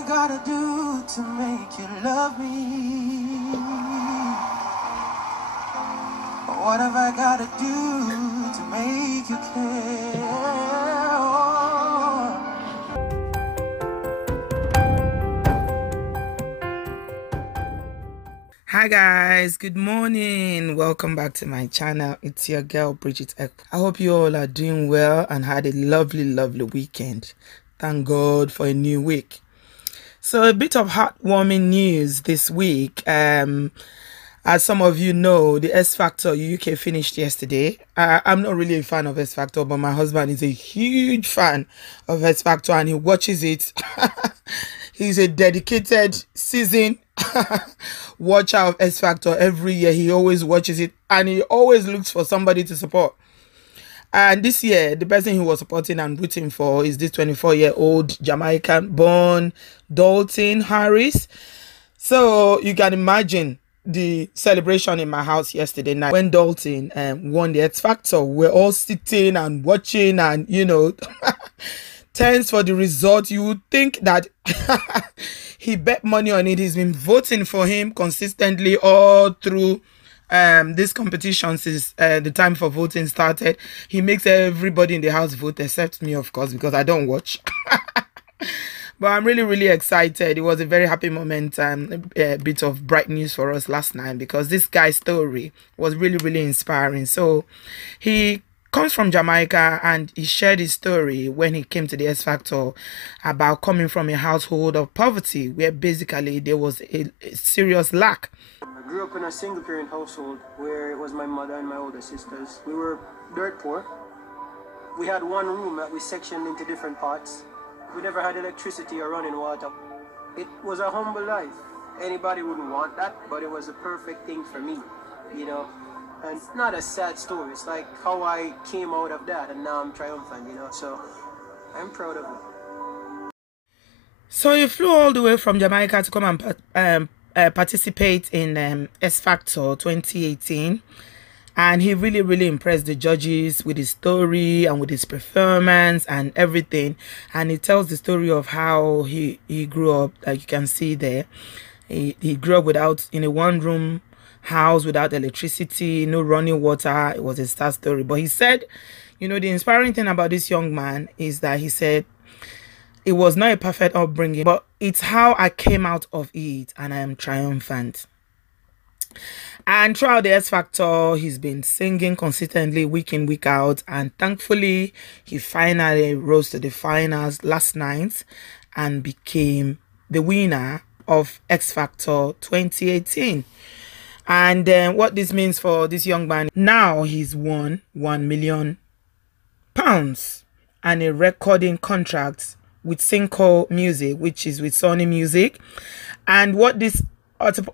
I gotta do to make you love me? What have I gotta do to make you care? Hi guys, good morning. Welcome back to my channel. It's your girl Bridget. I hope you all are doing well and had a lovely weekend. Thank God for a new week. So a bit of heartwarming news this week. As some of you know, the S Factor UK finished yesterday. I'm not really a fan of S Factor, but my husband is a huge fan of S Factor and he watches it. He's a dedicated season watcher of S Factor. Every year he always watches it and he always looks for somebody to support. And this year, the person he was supporting and rooting for is this 24-year-old Jamaican-born Dalton Harris. So you can imagine the celebration in my house yesterday night when Dalton won the X Factor. We're all sitting and watching and, you know, tense for the result. You would think that he bet money on it. He's been voting for him consistently all through this competition since the time for voting started. He makes everybody in the house vote except me, of course, because I don't watch. But I'm really excited. It was a very happy moment and a bit of bright news for us last night because this guy's story was really inspiring. So he comes from Jamaica and he shared his story when he came to the S Factor about coming from a household of poverty where basically there was a serious lack. I grew up in a single parent household where it was my mother and my older sisters. We were dirt poor. We had one room that we sectioned into different parts. We never had electricity or running water. It was a humble life. Anybody wouldn't want that, but it was a perfect thing for me, you know. And it's not a sad story. It's like how I came out of that and now I'm triumphant, you know. So I'm proud of it. So he flew all the way from Jamaica to come and participate in S Factor 2018. And he really impressed the judges with his story and with his performance and everything. And he tells the story of how he grew up, like you can see there. He grew up in a one-room house without electricity, no running water. It was a sad story. But he said, you know, the inspiring thing about this young man is that he said, it was not a perfect upbringing, but it's how I came out of it and I am triumphant. And throughout the S Factor, he's been singing consistently week in, week out. And thankfully, he finally rose to the finals last night and became the winner of X Factor 2018. And what this means for this young man, now he's won £1 million and a recording contract with Synco Music, which is with Sony Music. And what this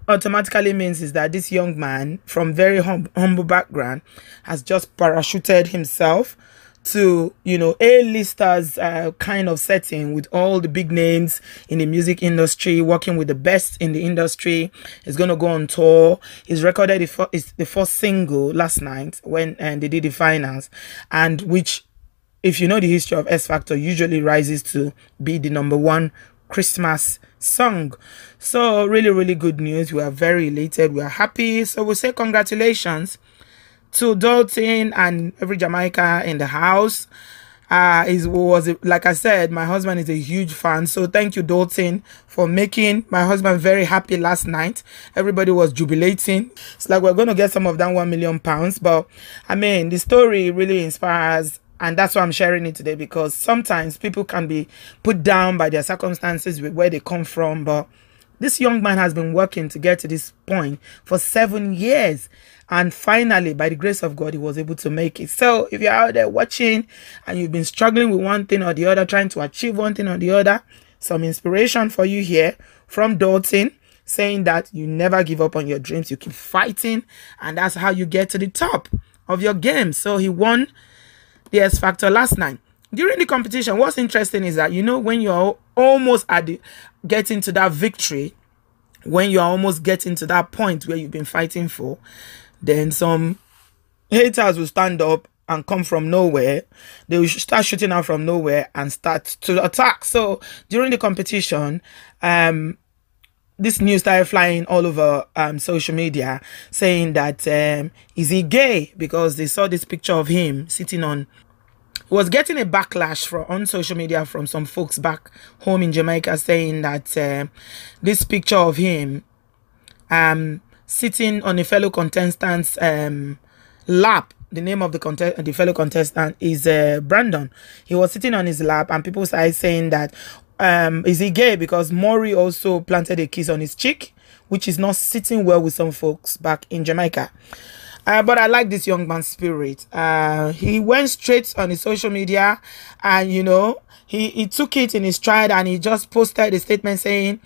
automatically means is that this young man from very humble background has just parachuted himself to, you know, A-listers kind of setting with all the big names in the music industry, working with the best in the industry. He's going to go on tour. He's recorded the first single last night when they did the finals, and which, if you know the history of S Factor, usually rises to be the #1 Christmas song. So really good news. We are very elated. We are happy. So we'll say congratulations to Dalton and every Jamaica in the house. Like I said, my husband is a huge fan. So thank you, Dalton, for making my husband very happy last night. Everybody was jubilating. It's like we're going to get some of that £1 million. But I mean, the story really inspires. And that's why I'm sharing it today, because sometimes people can be put down by their circumstances with where they come from. But this young man has been working to get to this point for 7 years. And finally, by the grace of God, he was able to make it. So if you're out there watching and you've been struggling with one thing or the other, trying to achieve one thing or the other, some inspiration for you here from Dalton, saying that you never give up on your dreams. You keep fighting. And that's how you get to the top of your game. So he won the S Factor last night. During the competition, what's interesting is that, you know, when you're almost getting to that victory, when you're almost getting to that point where you've been fighting for, then some haters will stand up and come from nowhere. They will start shooting out from nowhere and start to attack. So during the competition, this news started flying all over social media, saying that is he gay, because they saw this picture of him sitting on. He was getting a backlash on social media from some folks back home in Jamaica, saying that this picture of him sitting on a fellow contestant's lap. The name of the fellow contestant is Brandon. He was sitting on his lap, and people started saying that is he gay, because Maury also planted a kiss on his cheek, which is not sitting well with some folks back in Jamaica. But I like this young man's spirit. He went straight on his social media, and you know, he took it in his stride, and he just posted a statement saying,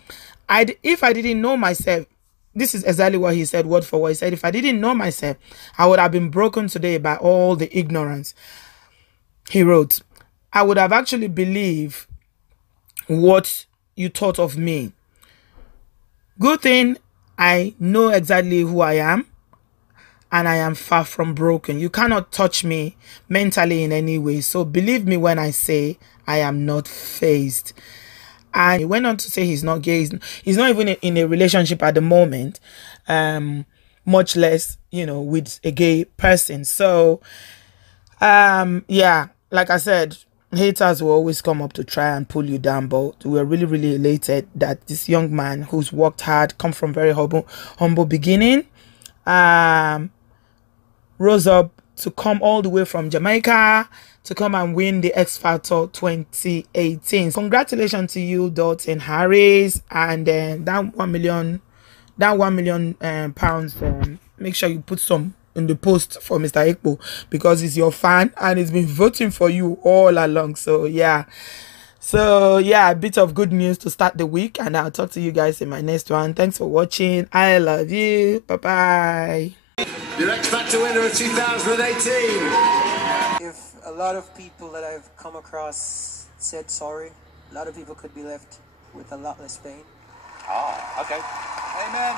if I didn't know myself, this is exactly what he said, word for word. He said, if I didn't know myself, I would have been broken today by all the ignorance. He wrote, I would have actually believed what you thought of me. Good thing I know exactly who I am, and I am far from broken. You cannot touch me mentally in any way. So believe me when I say I am not fazed. And he went on to say he's not gay. He's not even in a relationship at the moment, much less, you know, with a gay person. So, yeah, like I said, haters will always come up to try and pull you down, but we're really, really elated that this young man who's worked hard, come from very humble beginning, rose up to come all the way from Jamaica to come and win the X Factor 2018. Congratulations to you, Dalton Harris, and then that 1 million pounds. Make sure you put some in the post for Mr. Ekpo, because he's your fan and he's been voting for you all along. So yeah, a bit of good news to start the week, and I'll talk to you guys in my next one. Thanks for watching. I love you. Bye bye. Your X Factor winner of 2018. If a lot of people that I've come across said sorry, a lot of people could be left with a lot less pain. Ah, okay. Amen.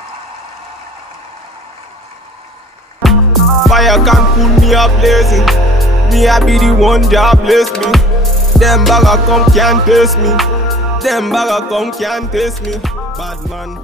Fire can pull me up blazing. Me I be the one that bless me. Them bagger come can't taste me. Them bagger come can't taste me. Bad man.